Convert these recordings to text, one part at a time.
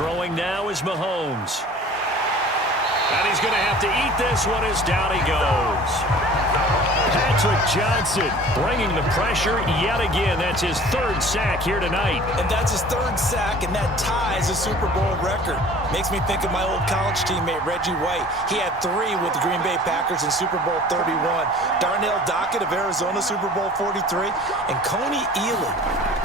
Throwing now is Mahomes. And he's going to have to eat this one as down he goes. Patrick Johnson bringing the pressure yet again. That's his third sack here tonight. And that's his third sack, and that ties a Super Bowl record. Makes me think of my old college teammate, Reggie White. He had 3 with the Green Bay Packers in Super Bowl 31. Darnell Dockett of Arizona, Super Bowl 43. And Coney Ealy,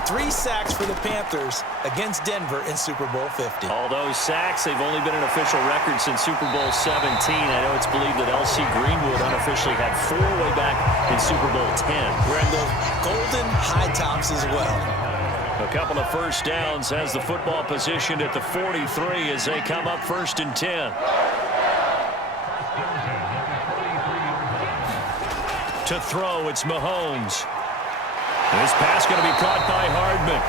3 sacks for the Panthers against Denver in Super Bowl 50. All those sacks, they've only been an official record since Super Bowl 17. I know it's believed that L.C. Greenwood unofficially had 4 way back in Super Bowl 10. Wearing those golden high tops as well. A couple of first downs has the football positioned at the 43 as they come up 1st and 10. To throw, it's Mahomes. This pass going to be caught by Hardman.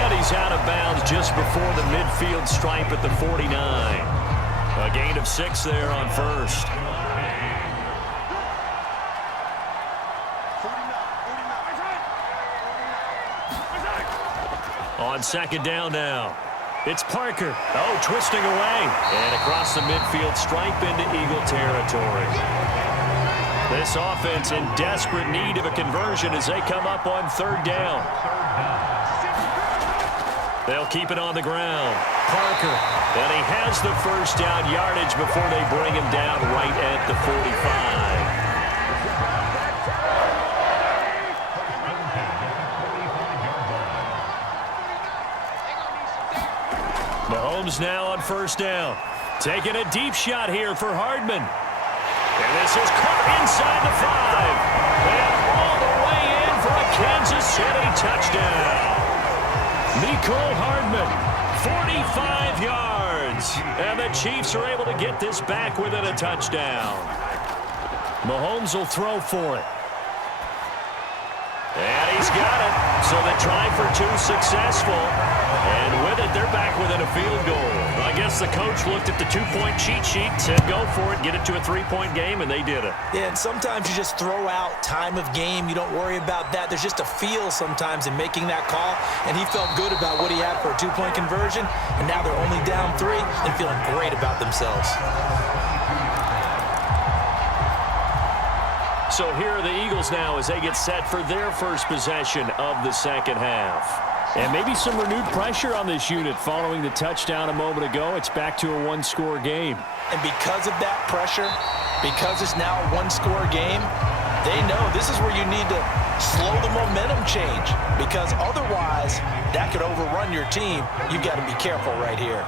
And he's out of bounds just before the midfield stripe at the 49. A gain of 6 there on first. On 2nd down now. It's Parker. Oh, twisting away. And across the midfield stripe into Eagle territory. This offense in desperate need of a conversion as they come up on 3rd down. They'll keep it on the ground. Parker. And he has the first down yardage before they bring him down right at the 45. Mahomes now on 1st down. Taking a deep shot here for Hardman. And this is caught inside the 5. And all the way in for a Kansas City touchdown. Mecole Hardman, 45 yards. And the Chiefs are able to get this back within a touchdown. Mahomes will throw for it. And he's got it. So the try for 2 successful. And with it, they're back within a field goal. I guess the coach looked at the 2-point cheat sheet, said go for it, get it to a 3-point game, and they did it. Yeah, and sometimes you just throw out time of game. You don't worry about that. There's just a feel sometimes in making that call, and he felt good about what he had for a 2-point conversion, and now they're only down 3 and feeling great about themselves. So here are the Eagles now as they get set for their first possession of the 2nd half. And maybe some renewed pressure on this unit following the touchdown a moment ago. It's back to a 1-score game. And because of that pressure, because it's now a 1-score game, they know this is where you need to slow the momentum change. Because otherwise, that could overrun your team. You've got to be careful right here.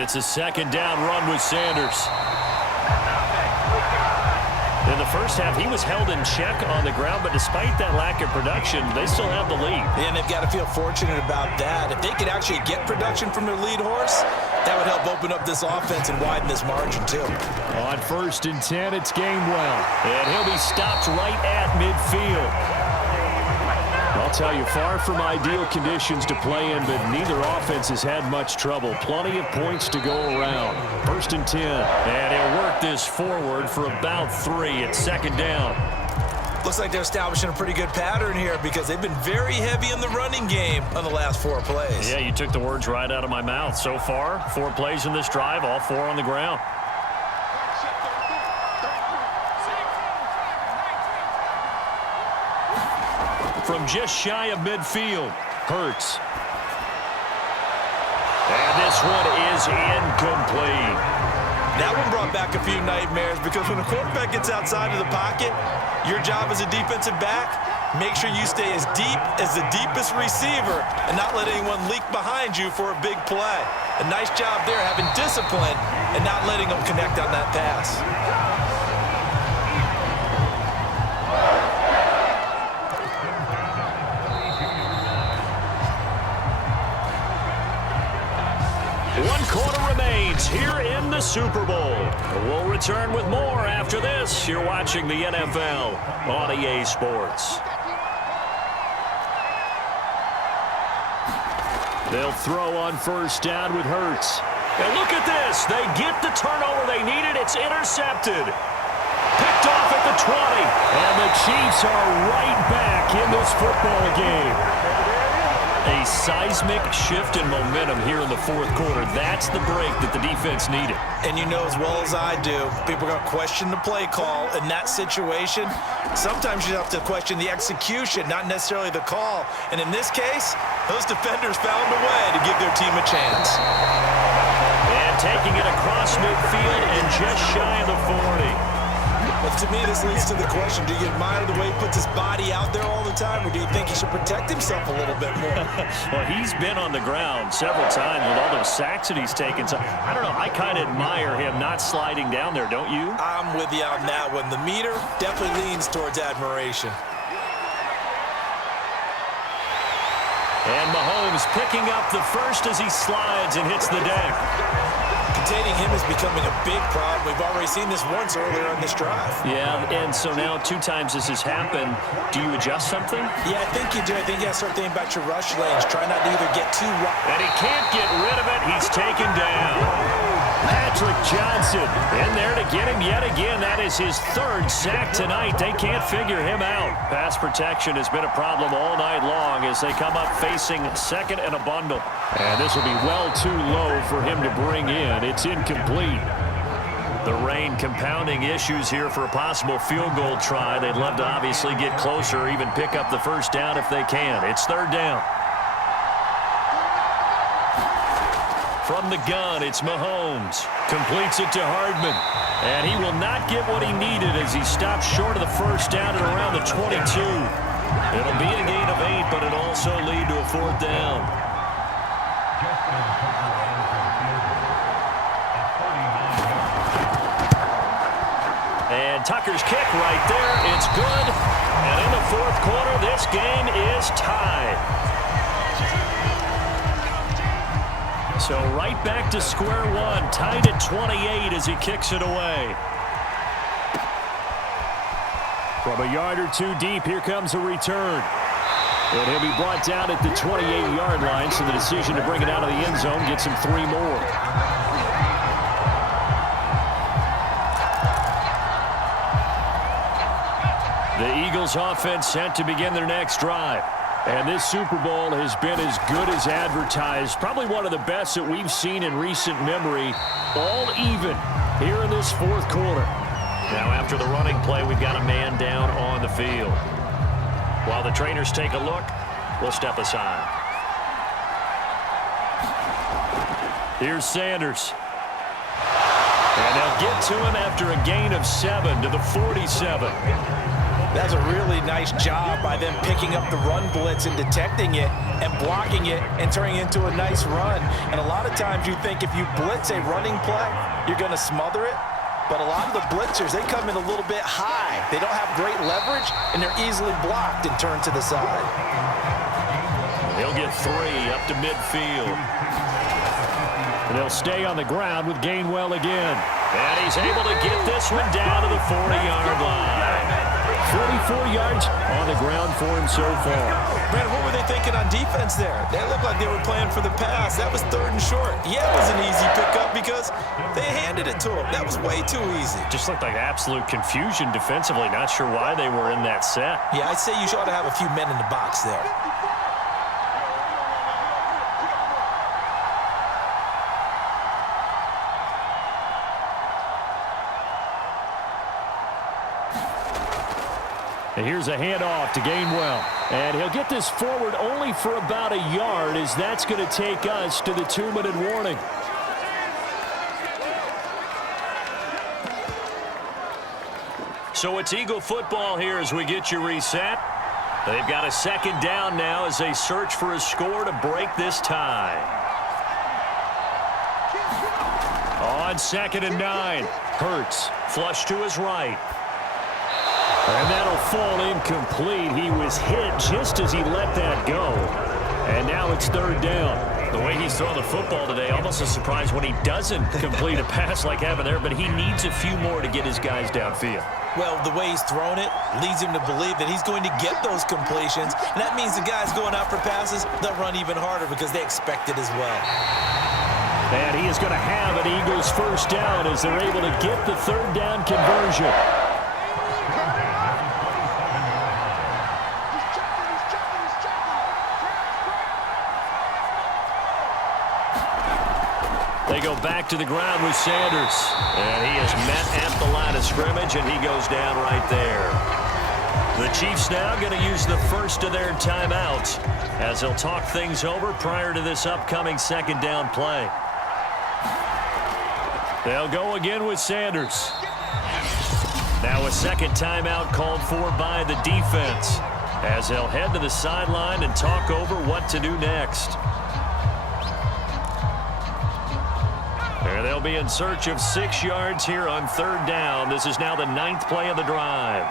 It's a 2nd down run with Sanders. In the first half, he was held in check on the ground, but despite that lack of production, they still have the lead. And they've got to feel fortunate about that. If they could actually get production from their lead horse, that would help open up this offense and widen this margin, too. On 1st and 10, it's Gainwell. And he'll be stopped right at midfield. I'll tell you, far from ideal conditions to play in, but neither offense has had much trouble. Plenty of points to go around. 1st and 10. And he'll work this forward for about 3 at 2nd down. Looks like they're establishing a pretty good pattern here because they've been very heavy in the running game on the last 4 plays. Yeah, you took the words right out of my mouth. So far, 4 plays in this drive, all 4 on the ground. From just shy of midfield, Hurts. And this one is incomplete. That one brought back a few nightmares because when a quarterback gets outside of the pocket, your job as a defensive back, make sure you stay as deep as the deepest receiver and not let anyone leak behind you for a big play. A nice job there having discipline and not letting them connect on that pass. One quarter remains here in the Super Bowl. We'll return with more after this. You're watching the NFL on EA Sports. They'll throw on 1st down with Hurts. And look at this. They get the turnover they needed. It's intercepted. Picked off at the 20. And the Chiefs are right back in this football game. A seismic shift in momentum here in the fourth quarter. That's the break that the defense needed. And you know as well as I do, people are going to question the play call in that situation. Sometimes you have to question the execution, not necessarily the call. And in this case, those defenders found a way to give their team a chance. And taking it across midfield and just shy of the 40. But to me, this leads to the question, do you admire the way he puts his body out there all the time, or do you think he should protect himself a little bit more? Well, he's been on the ground several times with all those sacks that he's taken. So, I don't know, I kind of admire him not sliding down there, don't you? I'm with you on that one. The meter definitely leans towards admiration. And Mahomes picking up the first as he slides and hits the deck. Containing him is becoming a big problem. We've already seen this once earlier in this drive. Yeah, and so now 2 times this has happened. Do you adjust something? Yeah, I think you do. I think you got to start thinking about your rush lanes. Try not to either get too wide. And he can't get rid of it. He's taken down. Patrick Johnson in there to get him yet again. That is his 3rd sack tonight. They can't figure him out. Pass protection has been a problem all night long as they come up facing 2nd and a bundle. And this will be well too low for him to bring in. It's incomplete. The rain compounding issues here for a possible field goal try. They'd love to obviously get closer or even pick up the first down if they can. It's 3rd down. From the gun, it's Mahomes. Completes it to Hardman. And he will not get what he needed as he stops short of the first down at around the 22. It'll be a gain of 8, but it'll also lead to a 4th down. And Tucker's kick right there. It's good. And in the fourth quarter, this game is tied. So right back to square one, tied at 28 as he kicks it away. From a yard or 2 deep, here comes a return. And he'll be brought down at the 28-yard line, so the decision to bring it out of the end zone gets him 3 more. The Eagles offense set to begin their next drive. And this Super Bowl has been as good as advertised. Probably one of the best that we've seen in recent memory. All even here in this fourth quarter. Now after the running play, we've got a man down on the field. While the trainers take a look, we'll step aside. Here's Sanders. And they'll get to him after a gain of 7 to the 47. That's a really nice job by them picking up the run blitz and detecting it and blocking it and turning it into a nice run. And a lot of times you think if you blitz a running play, you're going to smother it. But a lot of the blitzers, they come in a little bit high. They don't have great leverage, and they're easily blocked and turned to the side. He'll get 3 up to midfield. And he'll stay on the ground with Gainwell again. And he's able to get this one down to the 40-yard line. 44 yards on the ground for him so far. Brandon, what were they thinking on defense there? They looked like they were playing for the pass. That was 3rd and short. Yeah, it was an easy pickup because they handed it to him. That was way too easy. Just looked like absolute confusion defensively. Not sure why they were in that set. Yeah, I'd say you ought to have a few men in the box there. And here's a handoff to Gainwell. And he'll get this forward only for about a yard, as that's going to take us to the 2-minute warning. So it's Eagle football here as we get you reset. They've got a 2nd down now as they search for a score to break this tie. On 2nd and 9, Hurts flush to his right. And that'll fall incomplete. He was hit just as he let that go. And now it's 3rd down. The way he's throwing the football today, almost a surprise when he doesn't complete a pass like having there, but he needs a few more to get his guys downfield. Well, the way he's thrown it leads him to believe that he's going to get those completions. And that means the guys going out for passes, they'll run even harder because they expect it as well. And he is going to have an Eagles first down as they're able to get the 3rd down conversion. They go back to the ground with Sanders. And he is met at the line of scrimmage, and he goes down right there. The Chiefs now going to use the first of their timeouts as they'll talk things over prior to this upcoming second down play. They'll go again with Sanders. Now a second timeout called for by the defense as they'll head to the sideline and talk over what to do next. And they'll be in search of 6 yards here on third down. This is now the 9th play of the drive.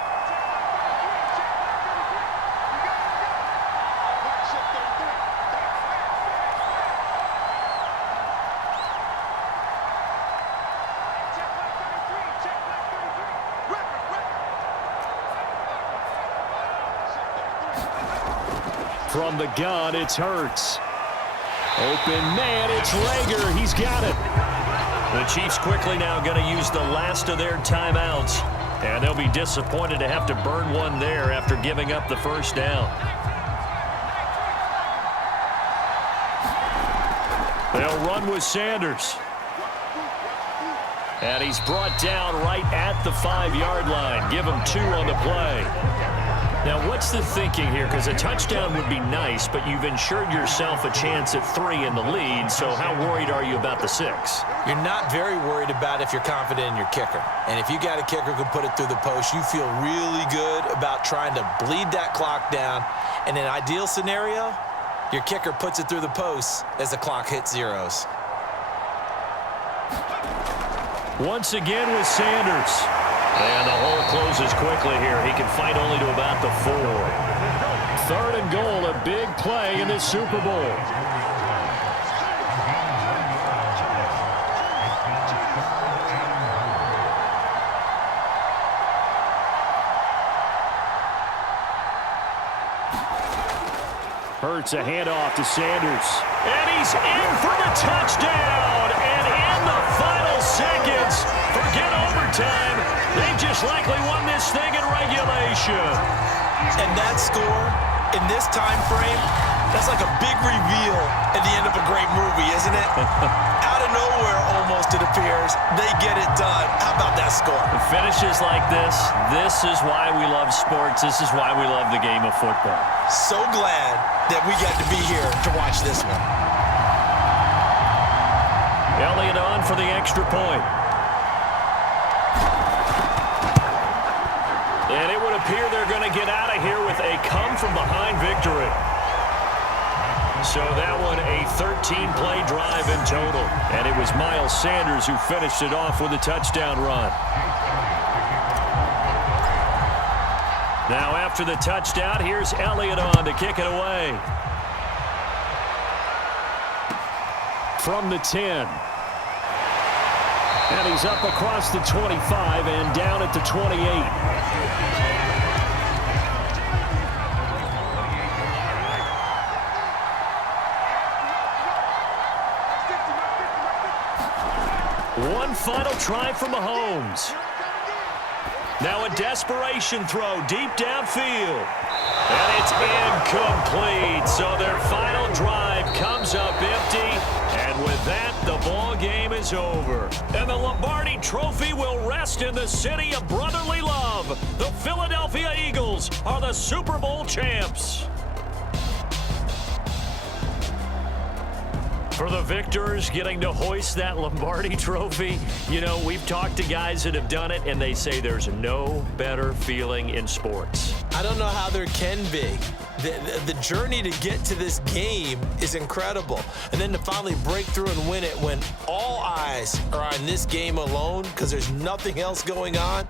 From the gun, it's Hurts. Open man, it's Rager. He's got it. The Chiefs quickly now going to use the last of their timeouts. And they'll be disappointed to have to burn one there after giving up the first down. They'll run with Sanders. And he's brought down right at the 5-yard line. Give him 2 on the play. Now, what's the thinking here? Because a touchdown would be nice, but you've ensured yourself a chance at 3 in the lead, so how worried are you about the 6? You're not very worried about if you're confident in your kicker. And if you got a kicker who can put it through the post, you feel really good about trying to bleed that clock down. In an ideal scenario, your kicker puts it through the post as the clock hits zeros. Once again with Sanders. And the hole closes quickly here. He can fight only to about the 4. 3rd and goal, a big play in this Super Bowl. Hurts a handoff to Sanders. And he's in for the touchdown. And in the final seconds, forget overtime. They just likely won this thing in regulation. And that score, in this time frame, that's like a big reveal at the end of a great movie, isn't it? Out of nowhere, almost, it appears, they get it done. How about that score? The finishes like this is why we love sports. This is why we love the game of football. So glad that we got to be here to watch this one. Elliott on for the extra point. And it would appear they're going to get out of here with a come-from-behind victory. So that one a 13-play drive in total. And it was Miles Sanders who finished it off with a touchdown run. Now after the touchdown, here's Elliott on to kick it away. From the 10. And he's up across the 25 and down at the 28. One final try from Mahomes. Now a desperation throw deep downfield. And it's incomplete. So their final drive comes up empty. And with that, the ball game is over. And the Lombardi Trophy will rest in the city of brotherly love. The Philadelphia Eagles are the Super Bowl champs. For the victors getting to hoist that Lombardi Trophy, you know, we've talked to guys that have done it, and they say there's no better feeling in sports. I don't know how there can be. The journey to get to this game is incredible. And then to finally break through and win it when all eyes are on this game alone because there's nothing else going on,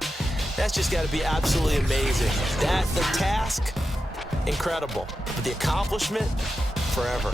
that's just got to be absolutely amazing. The task, incredible. But the accomplishment, forever.